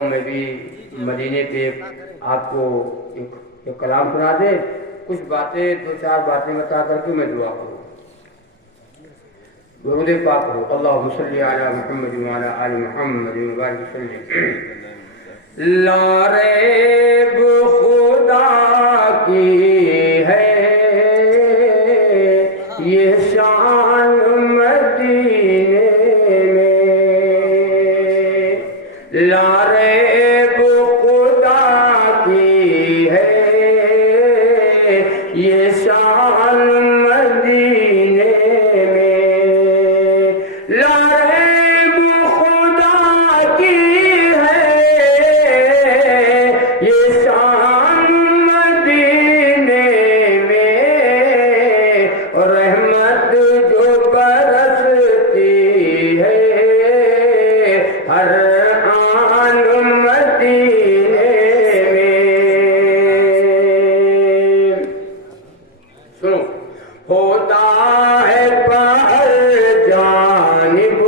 میں بھی مدینے پہ آپ کو ایک کلام سنا دے، کچھ باتیں، دو چار باتیں بتا کر کے میں دعا کروں. درود پاک ہو. اللہم صلی علی محمد وعلی آل محمد وبارک وسلم. لا ریب خدا کی ہے یہ شان مدینے میں، لا ریب خدا کی ہے یہ شان مدینے میں، لا ریب خدا کی ہے یہ شان مدینے میں، اور رحمت جو برستی ہے ہر آن مدینے میں. سنو، ہوتا ہے باہر جانب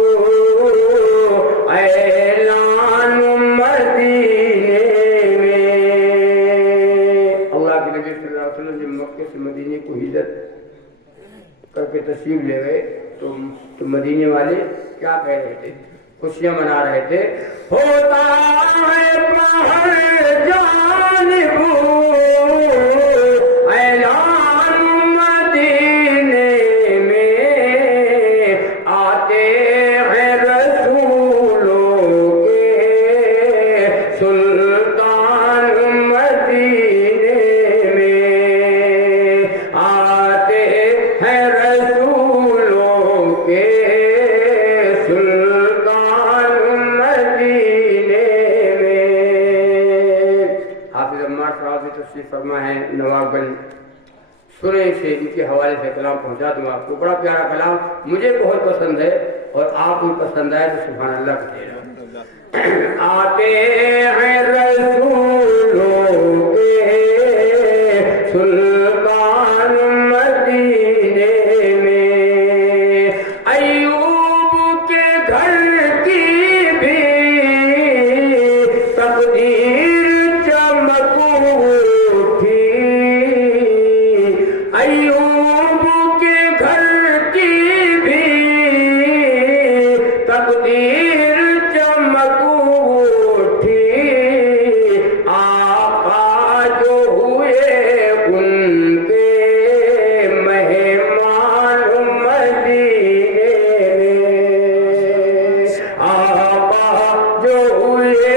اعلان مدینے میں. اللہ کے نبی صلی اللہ علیہ وسلم جب مکے سے مدینے کو ہجرت کر کے تشریف لے گئے تو مدینے والے کیا کہہ رہے تھے؟ خوشیاں منا رہے تھے. ہوتا ہے باہر جانب اعلان مدینے میں، آتے ہیں رسولوں کے سلطان مدینے میں، آتے ہیں رسولوں کے سلطان مدینے میں. حافظ عمار صاحب بھی تشریف فرما ہے نواب گنج. سنے سے ان کے حوالے سے کلام پہنچا دوں آپ کو. بڑا پیارا کلام، مجھے بہت پسند ہے، اور آپ کو پسند آئے تو سبحان اللہ کہیے. آتے ہیں رسولوں کے سلطان مدینے میں، ایوب کے گھر کی بھی تقدیر چمک اٹھی، ایوب کے گھر کی بھی تقدیر چمک اٹھی، آقا جو ہوئے ان کے مہمان مدینے میں، آقا جو ہوئے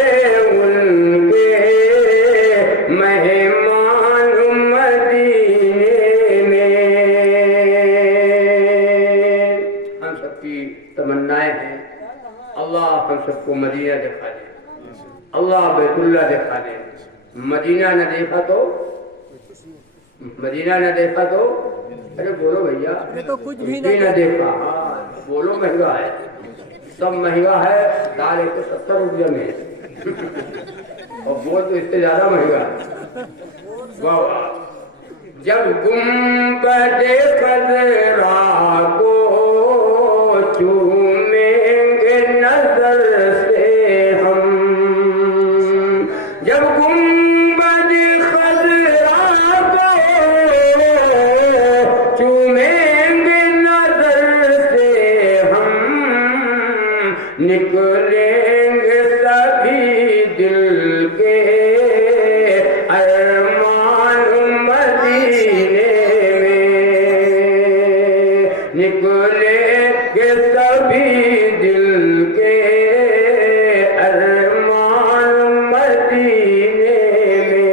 ان کے مہمان مدینے میں. ہم سب کی تمنائیں ہیں اللہ ہم سب کو مدینہ دکھا دے، اللہ بیت اللہ دکھا دے. مدینہ نہ دیکھا تو مدینہ نہ دیکھا تو ارے بولو بھیا، تو کچھ بھی نہ دیکھا. ہاں بولو، مہنگا ہے، سب مہنگا ہے. دال 170 روپیہ میں ہے اور بول تو اس سے زیادہ مہنگا ہے. واہ واہ. جب گنبد خضرا کو چومیں گے نظر سے ہم، جب گنبد خضرا کو چومیں گے نظر سے ہم، نکلیں گے سبھی دل کے ارمان مدینے میں، نکلیں گے سبھی دل کے ارمان مدینے میں.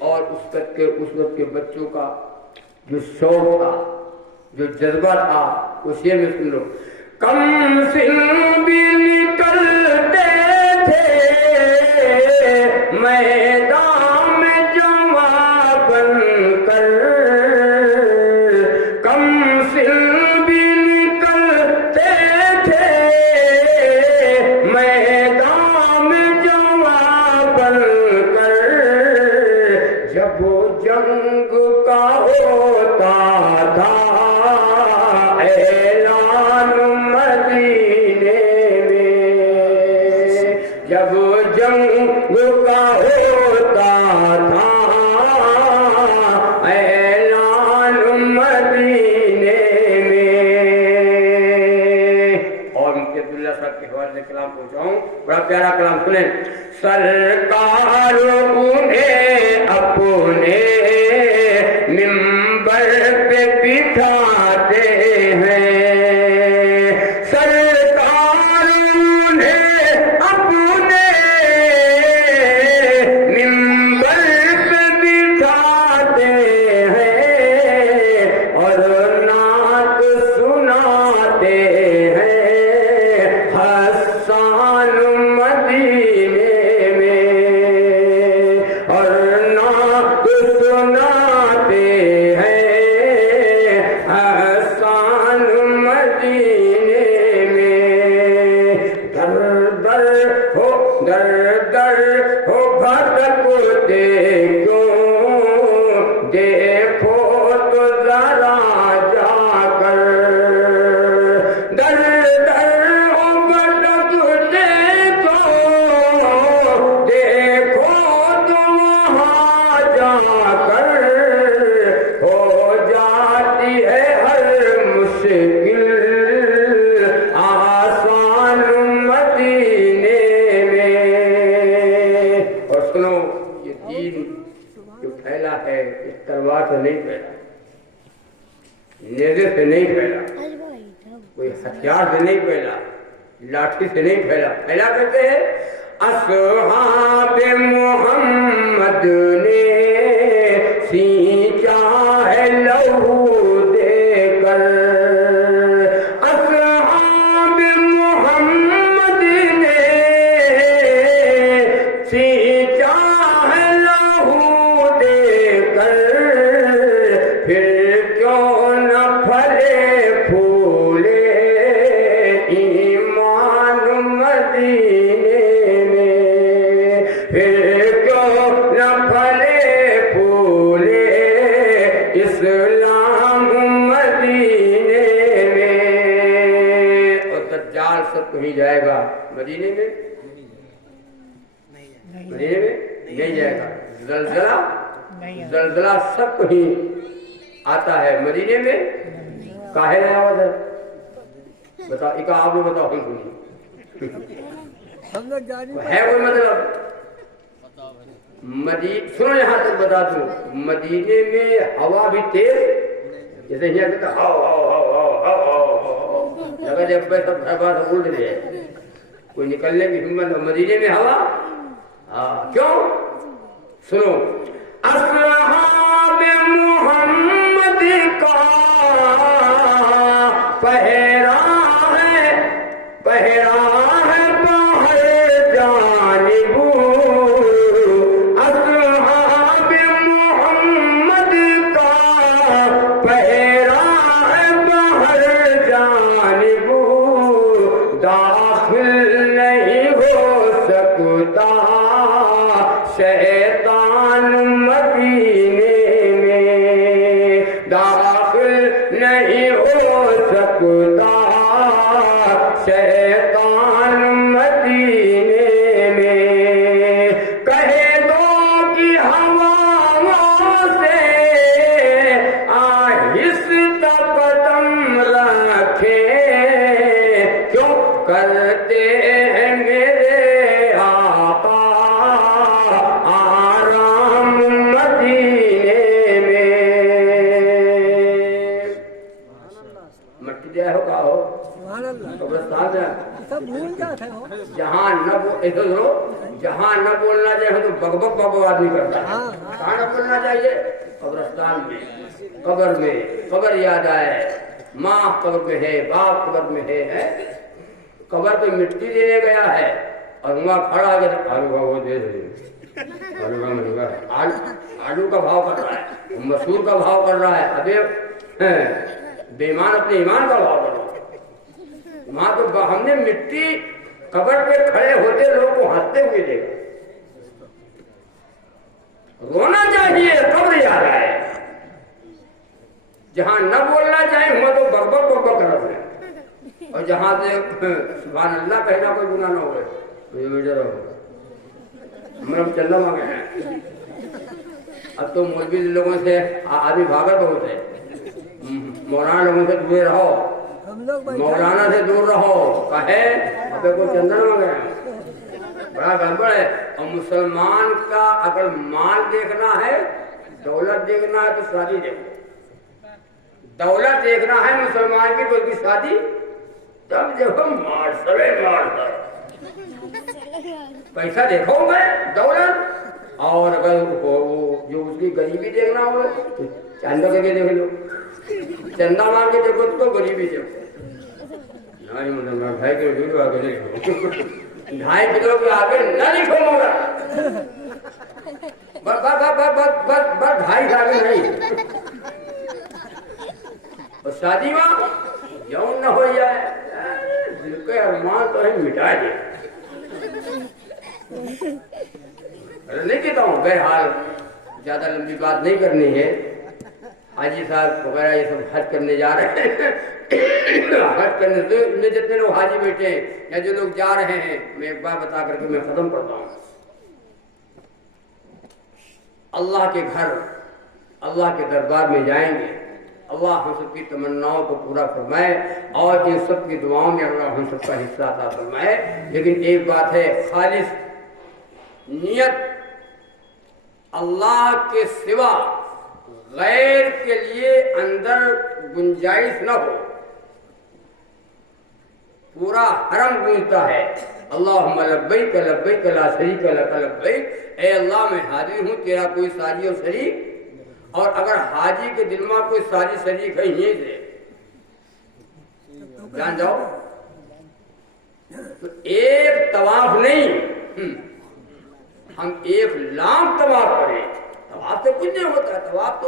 اور اس وقت کے بچوں کا جو شوق تھا، جو جذبہ تھا، وہ شعر میں سن لو. کم سن بھی نکلتے تھے میدان میں جواں بن کر، کم سن بھی نکلتے تھے میدان میں جواں بن کر، جب جنگ کا ہوتا تھا اعلان مدینے میں. جب جنگ کا ہوتا تھا اعلان مدینے میں. اور مفتی عبداللہ صاحب کے حوالے سے کلام پہنچاؤں, بڑا پیارا کلام سنیں. سرکار انہیں اپنے منبر پہ بٹھاتے ہیں, سرکار انہیں اپنے منبر پہ بٹھاتے ہیں اور نعت سناتے ہیں حسان مدینے میں, اور نعت سناتے ہیں حسان مدینے میں. در در ہو بھٹکتے کیوں, دیکھو تو ذرا جا کر. در در ہو بھٹکتے کیوں, دیکھو تو وہاں جا کر. ہو جاتی ہے ہر مشکل آسان مدینے میں. اور سنو, یہ دین جو پھیلا ہے اس تلوار سے نہیں پھیلا, نیزے سے نہیں پھیلا, کوئی ہتھیار سے نہیں پھیلا, لاٹھی سے نہیں پھیلا. پھیلا کہتے ہیں اصحاب محمد نے سینچا ہے لہو دے کر. اصحاب محمد نے سینچا ہے لہو دے کر. پھر کیوں نہ پھلے پھولے ایمان مدینے میں, پھر کیوں نہ پھلے پھولے اسلام مدینے میں. اور دجال سب کہیں جائے گا, مدینے میں مدینے میں نہیں جائے گا. زلزلہ سب کہیں آتا ہے, مدینے میں کاہے نہیں آواز ہے. بتاؤ, ایک آپ نے بتاؤ, سنی ہے کوئی مطلب؟ سنو یہاں تک بتا دوں, مدینے میں ہوا بھی تیز, جیسے یہاں کہتا how how how how how how how, جگہ جب سب بھرپا سے اڑ رہے ہیں, کوئی نکلنے کی ہمت. مدینے میں ہوا کیوں؟ سنو, اصحاب محمد کا پہرا ہے باہر جانب. اصحاب محمد کا پہرا ہے باہر جانب. داخل نہیں ہو سکتا شیطان مدینے میں, داخل نہیں ہو سکتا شیطان مدینے میں. کہے دو کہ ہواؤں سے آہستہ قدم رکھے, کیوں کرتے ہیں میرے آقا آرام مدینے میں. مٹی جائے ہو کا ہو قبرستان ہے, جہاں نہ بولنا چاہیے تو بگ بگ بگ آدمی کرتا ہے. کہاں نہ بولنا چاہیے؟ قبرستان میں, قبر میں. قبر یاد آئے, ماں قبر میں ہے, باپ قبر میں ہے. قبر پہ مٹی دینے گیا ہے اور وہاں کھڑا کر آلو کا وہ دے دے, آلو کا بھاؤ کر رہا ہے, مسور کا بھاؤ کر رہا ہے. ابھی بے ایمان اپنے ایمان کا بھاؤ کر رہا ہے. وہاں تو ہم نے مٹی قبر پہ کھڑے ہوتے لوگ کو ہنستے ہوئے دیکھا. رونا چاہیے, قبر یاد آئے. جہاں نہ بولنا چاہیے وہاں تو بک بک کر رہے ہیں, اور جہاں سے سبحان اللہ کہنا کوئی گناہ نہ ہوئے. ہم چندہ مانگے ہیں. اب تو مولوی لوگوں سے آدمی بھاگا بہت ہے. مولانا لوگوں سے دور رہو, مولانا سے دور رہو. کہے ابے کو چندہ مانگے ہیں, بڑا گڑبڑ ہے. اور مسلمان کا اگر مال دیکھنا ہے, دولت دیکھنا ہے تو شادی دیکھو. دولت دیکھنا ہے مسلمان کی تو اس کی شادی تب دیکھو. مار سرے مار سر پیسہ دیکھو گے دولت. اور اگر جو اس کی غریبی دیکھنا ہو تو چندہ کر کے دیکھ لو. چندہ مانگ کے دیکھو تو غریبی دیکھو. ڈھائی کلو آگے لکھو, 2.5 کلو کے آگے نہ لکھو مولا. بس 2.5 آگے نہیں. اور شادی میں یوں نہ ہو جائے, دل کے ارمان تو ہے مٹا دے. نہیں کہتا ہوں بہرحال زیادہ لمبی بات نہیں کرنی ہے. حاجی صاحب وغیرہ یہ سب حج کرنے جا رہے ہیں. حج کرنے سے جتنے لوگ حاجی بیٹھے ہیں یا جو لوگ جا رہے ہیں, میں ایک بار بتا کر کے میں ختم کرتا ہوں. اللہ کے گھر, اللہ کے دربار میں جائیں گے. اللہ ہم سب کی تمناؤں کو پورا فرمائے اور ان سب کی دعاؤں میں اللہ ہم سب کا حصہ عطا فرمائے. لیکن ایک بات ہے, خالص نیت اللہ کے سوا غیر کے لیے اندر گنجائش نہ ہو. پورا حرم گونجتا ہے اللہم لبیک لبیک لا شریک لک لبیک. اے اللہ میں حاضر ہوں, تیرا کوئی ساجی اور شریک. اور اگر حاجی کے دل میں کوئی ساجی شریک ہے یہ سے جان جاؤ تو ایک طواف نہیں, ہم 1 لاکھ طواف کریں. طواف تو کچھ نہیں ہوتا. طواف تو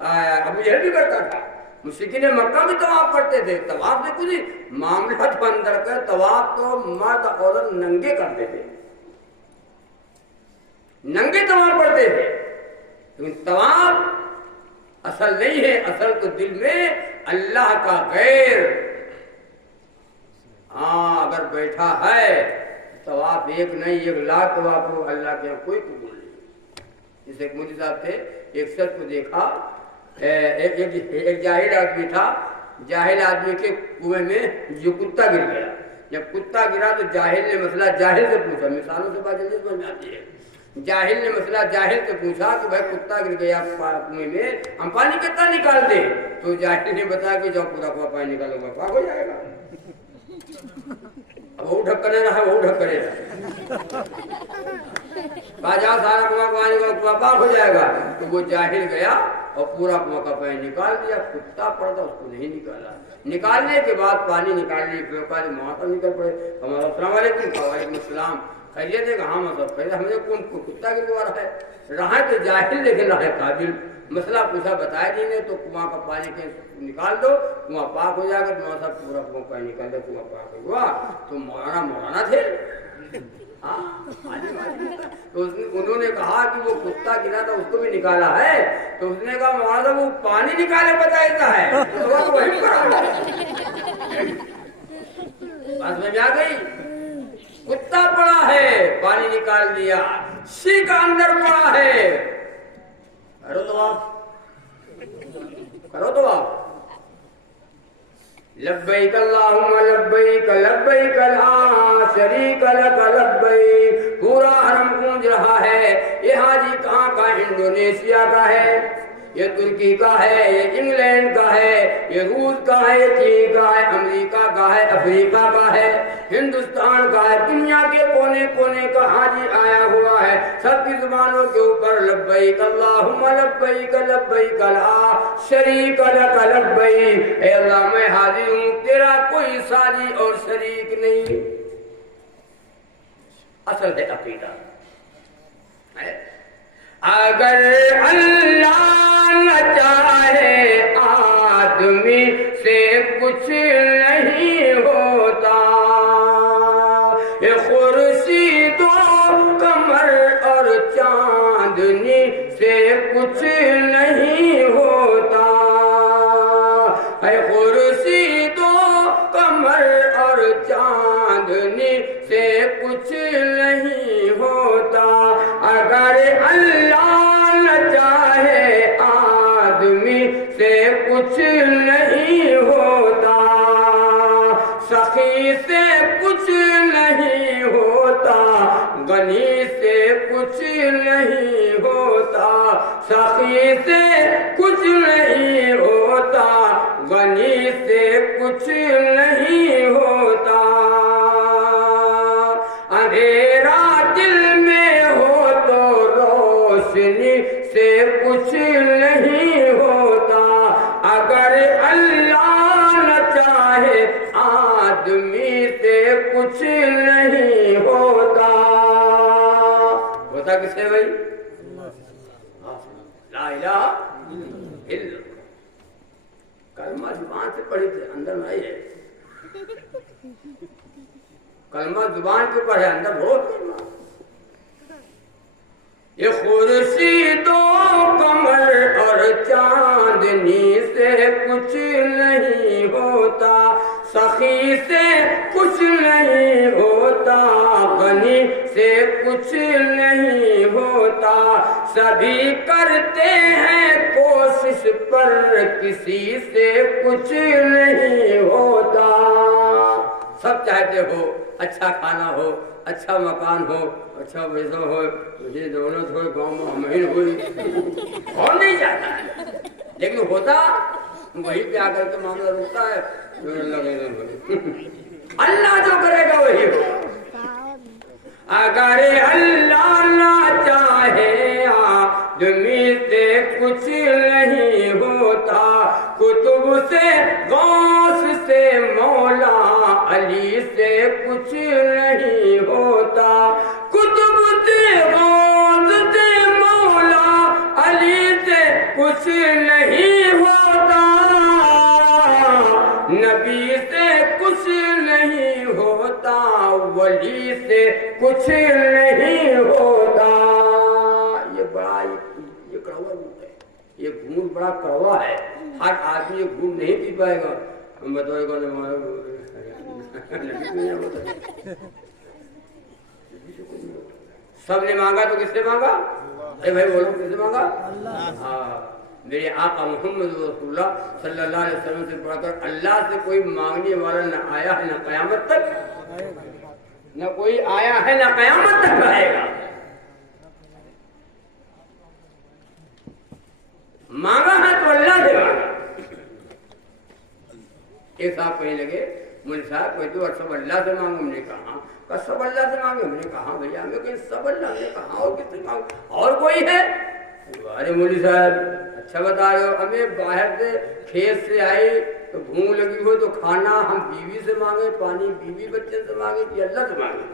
ابو جہل بھی کرتا تھا, مشرکین مکہ بھی طواف کرتے تھے. طواف سے کچھ معاملات اندر کر, طواف تو مرد عورت ننگے کرتے تھے, ننگے طواف کرتے تھے. لیکن طواف اصل نہیں ہے. اصل تو دل میں اللہ کا غیر اگر بیٹھا ہے. طواف ایک نہیں 1 لاکھ طواف ہو, اللہ کے کوئی قبول نہیں. جیسے ایک مودی صاحب تھے, ایک شخص کو دیکھا, ایک جاہل آدمی تھا. جاہل آدمی کے کنویں میں جو کتا گر گیا. جب کتا گرا تو جاہل نے مسئلہ جاہل سے پوچھا. مثالوں سے بات جلدی سمجھ میں آتی ہے. جاہل نے مسئلہ جاہل سے پوچھا کہ بھائی کتا گر گیا کنویں میں, ہم پانی کتنا نکال دیں؟ تو جاہل نے بتایا کہ جب پورا پورا پانی نکالوں گا پاک ہو جائے گا. اب وہ ڈھکنے رہا, وہ ڈھکنے رہا, جہاں سارا کنواں پانی کا پاک ہو جائے گا. تو وہ جاہل گیا اور پورا کنواں کا پانی نکال دیا. کتا پڑتا اس کو نہیں نکالا. نکالنے کے بعد پانی نکالنے کے بعد وہاں نکل پڑے. ہمارا السلام علیکم. وعلیکم السلام. خیریت ہے کہ ہاں مطلب خیریت. ہم نے کون کتا کی دعا رہا ہے, رہا تو جاہل لیکن رہا ہے قابل. مسئلہ پوچھا بتایا نہیں نے تو کنواں کا پانی کے نکال دو, کنواں پاک ہو جائے گا. کنواں صاحب پورا کنواں پانی نکال دو, کنواں پاک ہوا. تو مولانا تھے, تو انہوں نے کہا کہ وہ کتا گرا تھا اس کو بھی نکالا ہے. تو اس نے کہا مولانا صاحب وہ پانی نکالے بتایا ہے تو وہ وہی کرا. بات میں آ گئی. کتا پڑا ہے, پانی نکال دیا. سیکھ اندر پڑا ہے, کرو تو آپ لبیک اللہم لبیک لبیک لا شریک لک لبیک. پورا حرم گونج رہا ہے. یہ حاجی کہاں کا؟ انڈونیشیا کا ہے, یہ ترکی کا ہے, یہ انگلینڈ کا ہے, یہ روس کا ہے, یہ چین کا ہے, امریکہ کا ہے, افریقہ کا ہے, ہندوستان کا ہے. دنیا کے کونے کونے کا حاجی آیا ہوا ہے. سب کی زبانوں کے اوپر لبیک اللہم لبیک لبیک لا شریک لک لبیک. اے اللہ میں حاضر ہوں, تیرا کوئی ساجی اور شریک نہیں. اصل ہے عقیدہ. اگر اللہ نہ چاہے آدمی سے کچھ نہیں ہوتا. یہ خورشید و قمر اور چاندنی سے کچھ نہیں ہوتا. اے خورشید و قمر اور چاندنی سے کچھ اگر اللہ نہ چاہے آدمی سے کچھ نہیں ہوتا، سخی سے کچھ نہیں ہوتا، غنی سے کچھ نہیں ہوتا، سخی سے کچھ نہیں ہوتا، غنی سے کچھ نہیں ہوتا، اندھیرا دل میں ہو تو روشنی سے کچھ نہیں ہوتا، اگر اللہ نہ چاہے آدمی سے کچھ نہیں ہوتا۔ ہوتا کس ہے بھائی؟ لا الہ الا اللہ۔ کلمہ زبان سے پڑھی تھے، اندر نہیں ہے۔ کلمہ زبان کے اوپر ہے، اندر بہت کلمہ۔ یہ خورشید و قمر اور چاندنی سے کچھ نہیں ہوتا، سخی سے کچھ نہیں ہوتا، غنی سے کچھ نہیں ہوتا، سبھی کرتے ہیں کوشش پر کسی سے کچھ نہیں ہوتا۔ سب چاہتے ہو اچھا کھانا ہو، اچھا مکان ہو، اچھا پیسہ ہو، مجھے دولت ہو، گاؤں میں امین ہوئی، کون نہیں چاہتا ہے؟ لیکن ہوتا وہی پہ آ کر کے معاملہ رکتا ہے جو اللہ جو کرے گا وہی ہوگا۔ اگر اللہ نہ چاہے آدمی سے کچھ نہیں ہوتا، کتب سے غوث سے مولا علی سے کچھ نہیں ہوتا، کتب سے غوث سے مولا علی سے کچھ نہیں ہوتا، نبی سے کچھ نہیں ہوتا، ولی سے کچھ نہیں ہوتا۔ یہ بڑا یہ کڑوا دودھ ہے، یہ گھونٹ بڑا کڑوا ہے، ہر آدمی یہ گھونٹ نہیں پی پائے گا۔ ہم بتائے گا سب نے مانگا تو کس نے مانگا؟ اے بھائی بولو کس نے مانگا؟ ہاں، میرے آقا محمد رسول اللہ صلی اللہ علیہ وسلم سے پڑھ کر اللہ سے کوئی مانگنے والا نہ آیا ہے نہ قیامت تک، نہ کوئی آیا ہے نہ قیامت تک آئے گا۔ مانگا ہے تو اللہ سے مانگا۔ ایک صاحب کہنے لگے مولوی صاحب کوئی تو سب اللہ سے مانگو، ہم نے کہا سب اللہ سے مانگے، ہم نے کہا بھیا ہمیں کہیں سب اللہ نے کہا اور کس سے مانگو اور کوئی ہے؟ ارے مولوی صاحب اچھا بتا رہے ہو، ہمیں باہر سے کھیت سے آئی تو بھوک لگی ہو تو کھانا ہم بیوی سے مانگے، پانی بیوی بچے سے مانگے کہ اللہ سے مانگے؟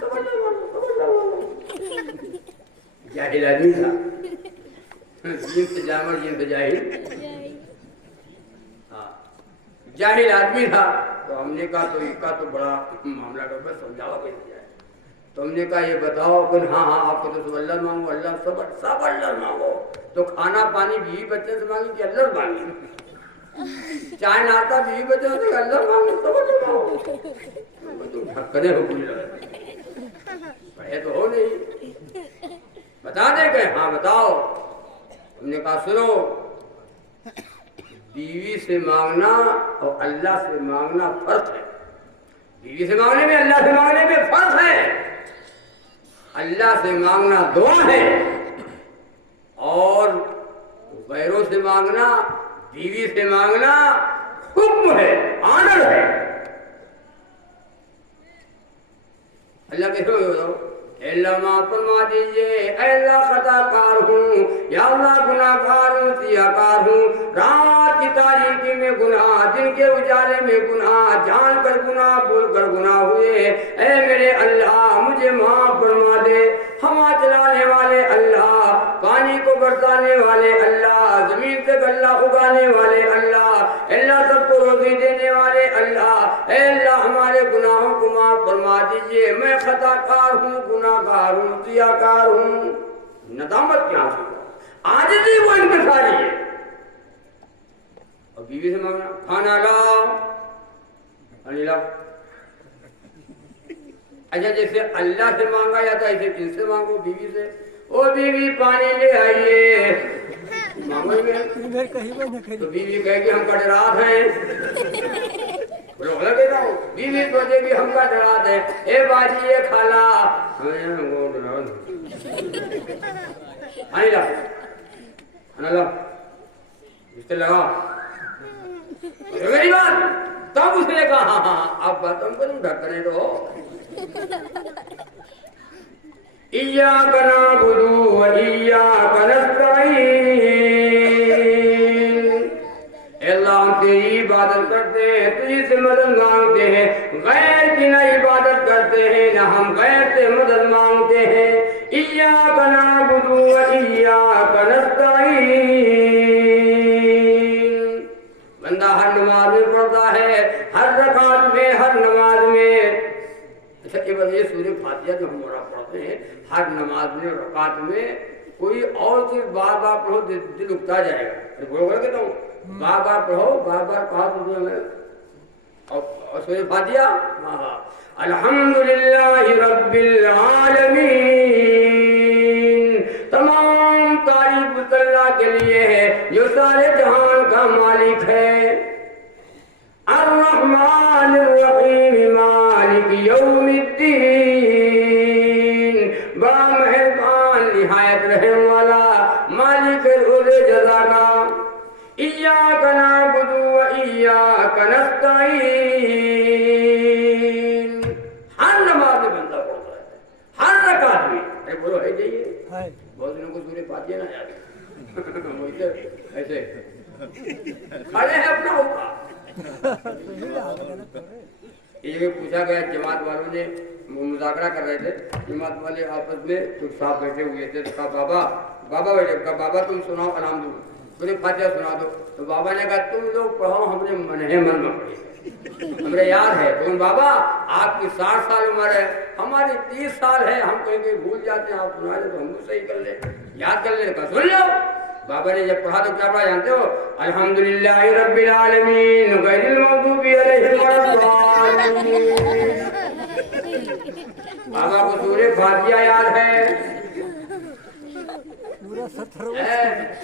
سب اللہ مانگو، سب اللہ مانگو۔ جاہل آدمی تھا، جن سے جامع جن سے جاہل، جاہل آدمی تھا۔ تو ہم نے کہا تو اس کا تو بڑا معاملہ کر بس سمجھاؤ کیسے جائے۔ تو ہم نے کہا یہ بتاؤ کہ ہاں ہاں آپ کو تو سب اللہ مانگو، اللہ سب اللہ مانگو، تو کھانا پانی بیوی بچے سے مانگے کہ اللہ مانگے؟ چائے ناشتہ بیوی بچے سے اللہ مانگے، سب اللہ مانگو؟ تم ڈھکنے ہو پوری پڑھے تو ہو نہیں، بتا دے کہ ہاں بتاؤ۔ ہم نے کہا سنو، بیوی سے مانگنا اور اللہ سے مانگنا فرق ہے۔ بیوی سے مانگنے میں اللہ سے مانگنے میں فرق ہے۔ اللہ سے مانگنا دعا ہے اور غیروں سے مانگنا، بیوی سے مانگنا حکم ہے، آنر ہے۔ اللہ کیسے بتاؤ؟ اے اللہ معاف فرما دیجئے، اے اللہ خطا کار ہوں، یا اللہ گناہ گار ہوں، سیاہ کار ہوں، رات کی تاریکی میں گناہ، دن کے اجالے میں گناہ، جان کر گناہ بھول کر گناہ ہوئے، اے میرے اللہ مجھے معاف فرما دے۔ ہوا چلانے والے اللہ، پانی کو برسانے والے اللہ، زمین سے غلہ اگانے والے اللہ، اللہ سب کو روزی دینے والے اللہ، اے اللہ ہمارے گناہوں کو معاف فرما دیجئے۔ میں خطا کار ہوں، گناہ گار ہوں، سیاہ کار ہوں۔ ندامت کیا عاجزی وہ انکساری ہے۔ اور بیوی سے مانگنا کھانا لا، اچھا جیسے اللہ سے مانگا جاتا ہے ایسے کن سے مانگو؟ بیوی سے. او بیوی پانی لے آئیے. مانگو ہی میں تو بیوی کہے گی ہم کا ڈرات ہیں. غلط کہتا ہوں. بیوی سوچے گی ہم کا ڈرات ہے. اے باجی یہ کھالا آئی لا لا اس سے لگا میری بات. تب اس نے کہا ہاں ہاں آپ بات ہم کروں ڈھکنے دو. ایاک نعبد و ایاک نستعین. اللہ ہم تیری عبادت کرتے ہیں, تجھ سے مدد مانگتے ہیں. غیر کی نہ عبادت کرتے ہیں نہ ہم غیر سے مدد مانگتے ہیں. ایاک نعبد و ایاک نستعین. بندہ ہر نماز میں پڑھتا ہے, ہر رکعت میں, ہر نماز میں. اچھا یہ سورہ فاتحہ جو ہم پڑھتے ہیں ہر نماز میں رکعت میں کوئی اور چیز بار بار پڑھو دل اکتا جائے گا. بول کہتا ہوں بار بار پڑھو, بار بار کہا تو ہمیں. اور سورہ فاتحہ الحمدللہ رب العالمین. تمام تعریف اللہ کے لیے ہے جو سارے جہان کا مالک ہے. الرحمن الرحیم مالک یوم الدین. بڑا مہربان نہایت رحم والا مالک روز جزا کا. ایاک نعبد و ایاک نستعین. ہر نماز میں بندہ پڑھتا ہے, ہر رکعت میں. ارے بولو ہے جائیے. بہت دنوں کو سورہ فاتحہ نہ یاد ایسے کھڑے ہیں اپنا ہوگا. یہ پوچھا گیا جماعت والوں نے مذاکرہ کر رہے تھے. جماعت والے آپس میں کچھ صاحب بیٹھے ہوئے تھے. تو کہا بابا بیٹھے, کہا بابا تم سناؤ الحمد سورہ فاتحہ سنا دو. تو بابا نے کہا تم لوگ پڑھو, ہم نے من میں پڑھی, ہمیں یاد ہے. تو بابا آپ کی 60 سال عمر ہے, ہماری 30 سال ہے, ہم کہیں کہ بھول جاتے ہیں. آپ سنا دیں تو ہم کو صحیح کر لیں, یاد کر لیں. کہا سن لو. بابا نے جب پڑھا تو کیا پڑھا جانتے ہو؟ الحمدللہ رب العالمین غیر المغضوب علیہم ولا الضالین. بابا کو سورہ فاتحہ یاد ہے,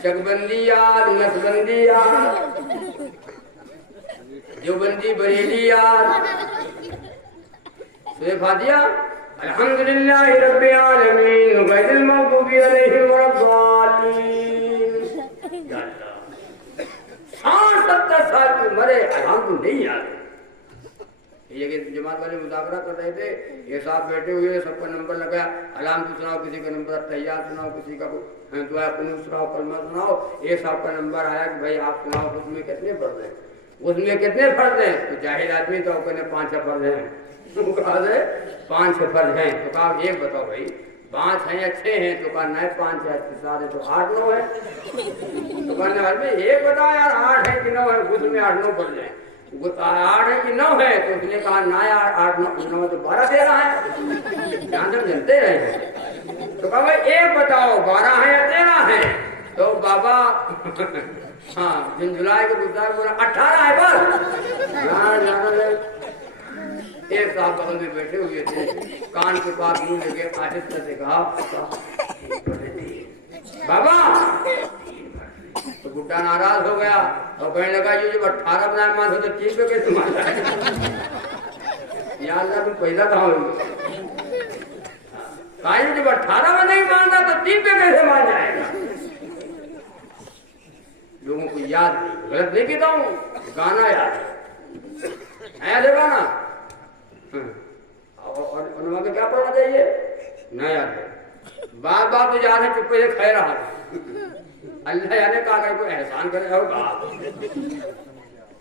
شکبندی یاد, نسبندی یاد, دیوبندی بریلی یاد. سورہ فاتحہ الحمدللہ رب العالمین غیر المغضوب علیہم ولا الضالین. 60-70 سال کی عمر ہے, الحمد نہیں یاد. یہ کہ جماعت والے مذاکرہ کر رہے تھے, یہ صاحب بیٹھے ہوئے, سب کا نمبر لگا. الحمد سناؤ, کسی کا نمبر تحیات سناؤ, کسی کا دعا قنوت سناؤ, کلمہ سناؤ. ایک صاحب کا نمبر آیا کہ بھائی آپ سناؤ, اس میں کتنے فرض ہیں, اس میں کتنے فرض ہیں. تو جاہل آدمی تو کہنے 5-6 فرض ہیں. کہا ہے 5-6 فرض ہیں. تو کہا ایک بتاؤ بھائی, 5 ہیں اچھے ہیں. تو کہا نہیں 5 ہے اچھے سارے تو 8-9 ہے. تو کہنے والے ایک بتاؤ یار 8 ہے کہ 9 ہے, اس میں 8-9 فرض ہیں. 8 ہے کہ 9 ہے. تو اس نے کہا نہ یار 8-9 تو 12 13 ہے. جان سے جانتے رہے. تو کہا بھائی ایک بتاؤ 12 ہے یا 13 ہے. تو بابا ہاں جن جولائی کو گزار بولا 18 ہے بس. ایک صاحب بغل میں بیٹھے ہوئے تھے, کان کے پاس منہ لے کے آہستہ سے کہا بابا. تو بڈھا ناراض ہو گیا اور کہنے لگا یہ جب 18 بنائے مان ہو تو 3 پہ کیسے مان جائے گا. یا اللہ تم پیدا کہاں ہوئی. کہیں جب 18 میں نہیں مانتا تو 3 پہ کیسے مان جائے گا. لوگوں کو یاد نہیں, غلط نہیں کہتا ہوں, گانا یاد ہے گانا. اور انہوں نے کیا پڑھنا چاہیے نہ یاد ہے. بات بات تو یاد ہے, چپے سے کھہ رہا تھا. اللہ یعنی کہا کہ کوئی احسان کرے ہوگا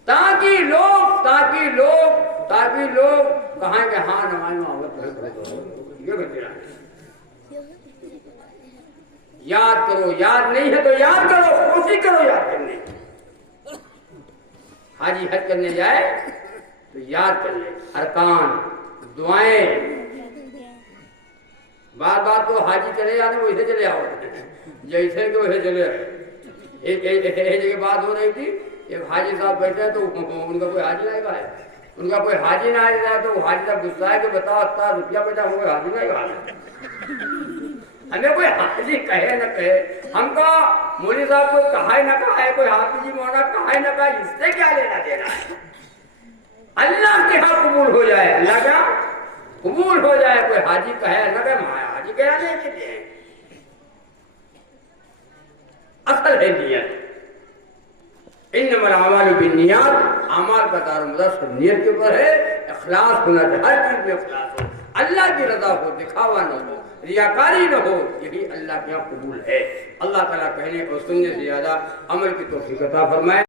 تاکہ لوگ کہیں کہ ہاں نماز میں یہ کرتے رہے. یاد کرو, یاد نہیں ہے تو یاد کرو, کوشش کرو یاد کرنے. حاجی حج کرنے جائے تو یاد کر لے ارکان, دعائیں. بار بار تو حاجی چلے جاتے ویسے چلے آؤ, جیسے کہ ویسے چلے رہے. ایک جگہ بات ہو رہی تھی, ایک حاجی صاحب بیٹھے تو ان کا کوئی حاجی لائے گا ہے, ان کا کوئی حاجی نہ آ جائے تو وہ حاجی صاحب غصہ ہے کہ بتاؤ اتنا روپیہ پیدا ہو گئے حاجی نہیں حاضر. ہمیں کوئی حاجی کہے نہ کہے، ہم کا مولوی صاحب کوئی کہا ہی نہ کہا ہے، کوئی حافظ جی مولانا کہا ہی نہ کہا، اس سے کیا لینا دینا ہے؟ اللہ کے ہاں قبول ہو جائے، اللہ کا قبول ہو جائے. کوئی حاجی کہے نہ کہے، حاجی کہنا نہیں کہتے ہیں. اصل ہے نیت. انما الاعمال بالنیات، اعمال کا دار و مدار سب نیت کے اوپر ہے. اخلاص ہونا چاہیے، ہر چیز میں اخلاص ہو، اللہ کی رضا ہو، دکھاوا نہ ہو، ریاکاری نہ ہو، یہی اللہ کے یہاں قبول ہے. اللہ تعالیٰ کہنے اور سننے سے زیادہ عمل کی توفیق عطا فرمائے.